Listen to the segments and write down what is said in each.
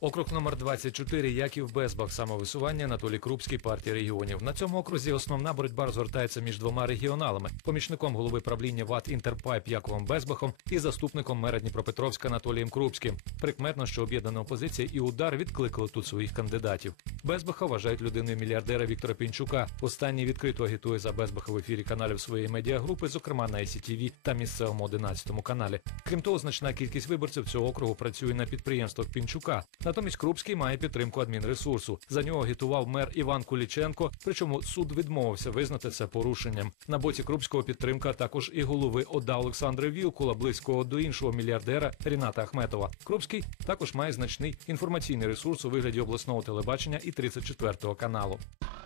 Округ номер 24 Яків Безбах, самовисування Анатолій Крупський, партія регіонів. На цьому окрузі основна боротьба розгортається між двома регіоналами: помічником голови правління ВАТ Інтерпайп Яковом Безбахом і заступником мера Дніпропетровська Анатолієм Крупським. Прикметно, що об'єднана опозиція і удар відкликали тут своїх кандидатів. Безбаха вважають людиною мільярдера Віктора Пінчука. Останній відкрито агітує за Безбаха в ефірі каналів своєї медіагрупи, зокрема на ICTV та місцевому 11 каналі. Крім того, значна кількість виборців цього округу працює на підприємствах Пінчука. Натомість Крупський має підтримку адмінресурсу. За нього агітував мер Іван Куліченко. Причому суд відмовився визнати це порушенням. На боці Крупського підтримка також і голови ОДА Олександра Вілкула, близького до іншого мільярдера Ріната Ахметова. Крупський також має значний інформаційний ресурс у вигляді обласного телебачення і 34 каналу.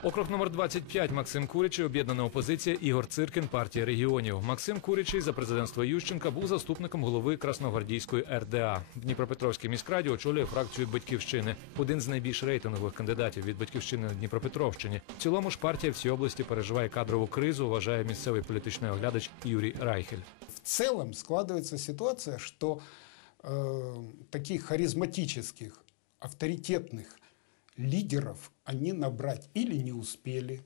Округ номер 25 Максим Курячий, об'єднана опозиція Ігор Циркін, партія регіонів. Максим Курячий за президентства Ющенка був заступником голови Красногвардійської РДА. В Дніпропетровській міськраді очолює фракцію Батьківщини, один з найбільш рейтингових кандидатів від батьківщини на Дніпропетровщині. В цілому ж партія в цій області переживає кадрову кризу, вважає місцевий політичний оглядач Юрій Райхель. В целом складывается ситуация, что э, таких харизматических, авторитетных лидеров они набрать или не успели,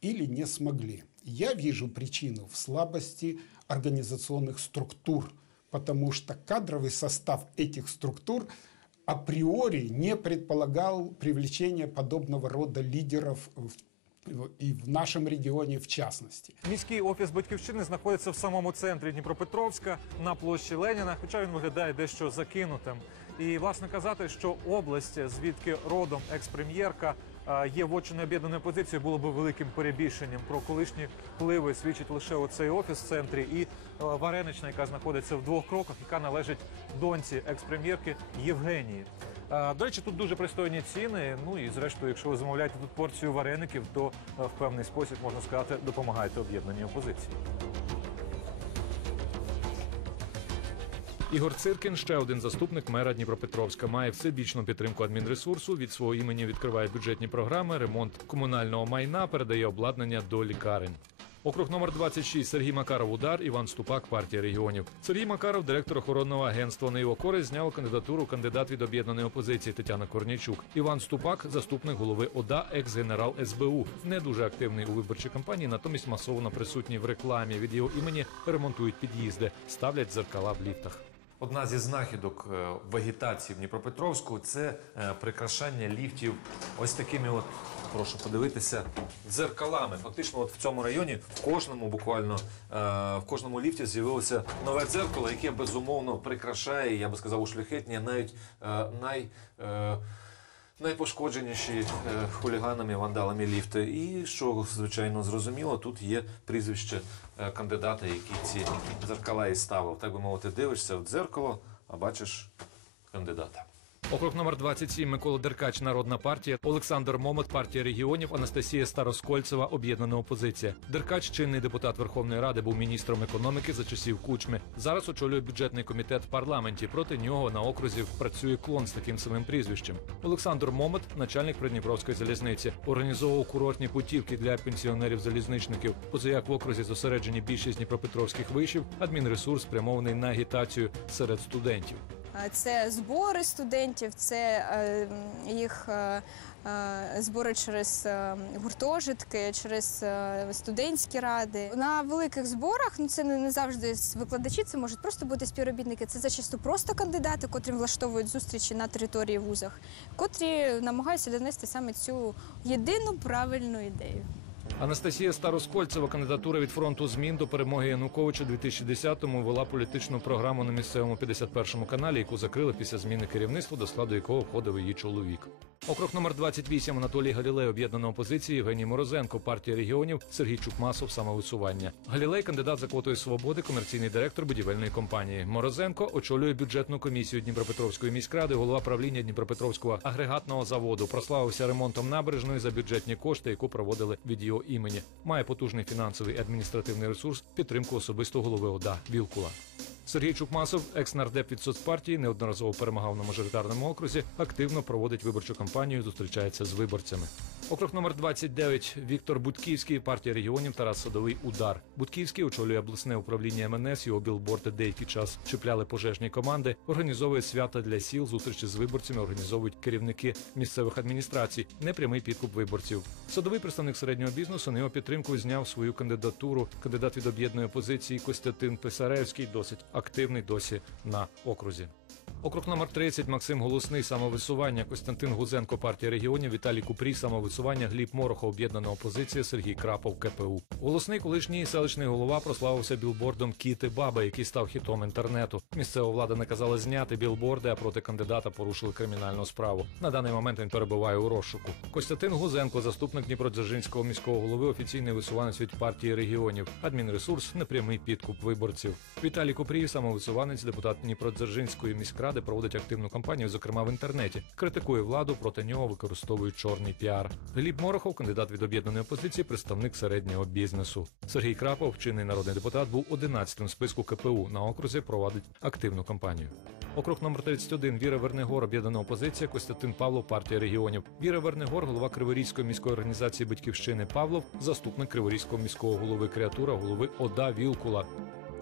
или не смогли. Я вижу причину в слабости организационных структур, потому что кадровый состав этих структур априори не предполагал привлечения подобного рода лидеров в- и в нашем регионе в частности. Міський офіс батьківщини знаходиться в самому центрі Дніпропетровська на площі Леніна, хоча він виглядає дещо закинутим. І власне казати, що область, звідки родом екс-прем'єрка е, є вотчиною об'єднаної позиції, було би великим перебільшенням. Про колишні впливи свідчить лише оцей офіс в центрі і е, варенична, яка знаходиться в двох кроках, яка належить доньці екс-прем'єрки Євгенії. До речі, тут дуже пристойні ціни. Ну і зрештою, якщо ви замовляєте тут порцію вареників, то е, в певний спосіб можна сказати, допомагаєте об'єднаній опозиції. Ігор Циркін, ще один заступник мера Дніпропетровська, має всебічну підтримку адмінресурсу. Від свого імені відкриває бюджетні програми, ремонт комунального майна, передає обладнання до лікарень. Округ номер 26 Сергій Макаров удар, Іван Ступак, партія регіонів. Сергій Макаров, директор охоронного агентства на його користь, зняв кандидатуру кандидат від об'єднаної опозиції Тетяна Корнійчук. Іван Ступак, заступник голови ОДА, екс-генерал СБУ, не дуже активний у виборчій кампанії, натомість масово присутній в рекламі. Від його імені ремонтують під'їзди, ставлять дзеркала в ліфтах. Одна зі знахідок е, вегетації в Дніпропетровську це е, прикрашання ліфтів ось такими от. Прошу подивитися дзеркалами. Фактично, от в цьому районі в кожному буквально е, в кожному ліфті з'явилося нове дзеркало, яке безумовно прикрашає, я би сказав, ушлюхетні навіть е, най. Е, Найпошкодженіші е, хуліганами, вандалами ліфти. І що звичайно зрозуміло, тут є прізвище е, кандидата, який ці дзеркала і ставив. Так би мовити, дивишся в дзеркало, а бачиш кандидата. Округ номер 27 Микола Деркач, Народна партія, Олександр Момот, партія регіонів, Анастасія Староскольцева, об'єднана опозиція. Деркач, чинний депутат Верховної Ради, був міністром економіки за часів Кучми. Зараз очолює бюджетний комітет в парламенті. Проти нього на окрузі працює клон з таким самим прізвищем. Олександр Момот, начальник Придніпровської залізниці, організовував курортні путівки для пенсіонерів-залізничників. Позаяк в окрузі зосереджені більшість дніпропетровських вишів, адмінресурс спрямований на агітацію серед студентів. Це збори студентів, це е, їх е, е, збори через гуртожитки, через студентські ради. На великих зборах ну це не завжди викладачі, це можуть просто бути співробітники. Це зачасту просто кандидати, котрі влаштовують зустрічі на території вузах, котрі намагаються донести саме цю єдину правильну ідею. Анастасія Староскольцева, кандидатура від фронту змін до перемоги Януковича у 2010-му вела політичну програму на місцевому 51-му каналі, яку закрили після зміни керівництва, до складу якого входив її чоловік. Округ номер 28 Анатолій Галілей, об'єднана опозиція, Євгеній Морозенко, партія регіонів, Сергій Чукмасов, самовисування. Галілей, кандидат за квотою свободи, комерційний директор будівельної компанії. Морозенко очолює бюджетну комісію Дніпропетровської міськради, голова правління Дніпропетровського агрегатного заводу. Прославився ремонтом набережної за бюджетні кошти, яку проводили від його імені. Має потужний фінансовий адміністративний ресурс, підтримку особисто голови ОДА Вілкула. Сергій Чукмасов, екс-нардеп від соцпартії, неодноразово перемагав на мажоритарному окрузі, активно проводить виборчу кампанію, зустрічається з виборцями. Округ номер 29 Віктор Будківський, партія регіонів Тарас Садовий удар. Будківський очолює обласне управління МНС. Його білборди деякий час чіпляли пожежні команди. Організовує свята для сіл, зустрічі з виборцями організовують керівники місцевих адміністрацій. Непрямий підкуп виборців. Садовий представник середнього бізнесу на його підтримку зняв свою кандидатуру. Кандидат від об'єднаної опозиції Костянтин Писаревський досить активний досі на окрузі. Округ номер 30 Максим Голосний самовисування, Костянтин Гузенко, партія регіонів, Віталій Купрій, самовисування, Гліб Морохов, об'єднана опозиція, Сергій Крапов, КПУ. Голосний колишній селищний голова прославився білбордом Кіти Баба, який став хітом інтернету. Місцева влада наказала зняти білборди, а проти кандидата порушили кримінальну справу. На даний момент він перебуває у розшуку. Костянтин Гузенко, заступник Дніпродзержинського міського голови, офіційний висуванець від партії регіонів. Адмінресурс непрямий підкуп виборців. Віталій Купрій, самовисуванець, депутат Дніпродзержинської міськради, проводить активну кампанію, зокрема в інтернеті. Критикує владу, проти нього використовують чорний піар. Гліб Морохов, кандидат від об'єднаної опозиції, представник середнього бізнесу. Сергій Крапов, чинний народний депутат, був 11-тим в списку КПУ. На окрузі провадить активну кампанію. Округ номер 31 Віра Вернигор, об'єднана опозиція, Костянтин Павлов, партія регіонів. Віра Вернигор, голова Криворізької міської організації Батьківщини Павлов, заступник Криворізького міського голови креатура, голови ОДА Вілкула.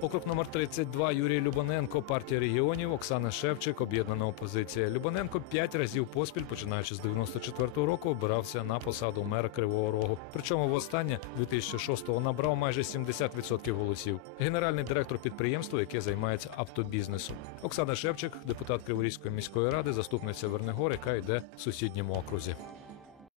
Округ номер 32 Юрій Любоненко, партія регіонів, Оксана Шевчик, об'єднана опозиція. Любоненко п'ять разів поспіль, починаючи з 94-го року, обирався на посаду мера Кривого Рогу. Причому востаннє 2006-го набрав майже 70% голосів. Генеральний директор підприємства, яке займається автобізнесом. Оксана Шевчик, депутат Криворізької міської ради, заступниця Вернигор, яка йде в сусідньому окрузі.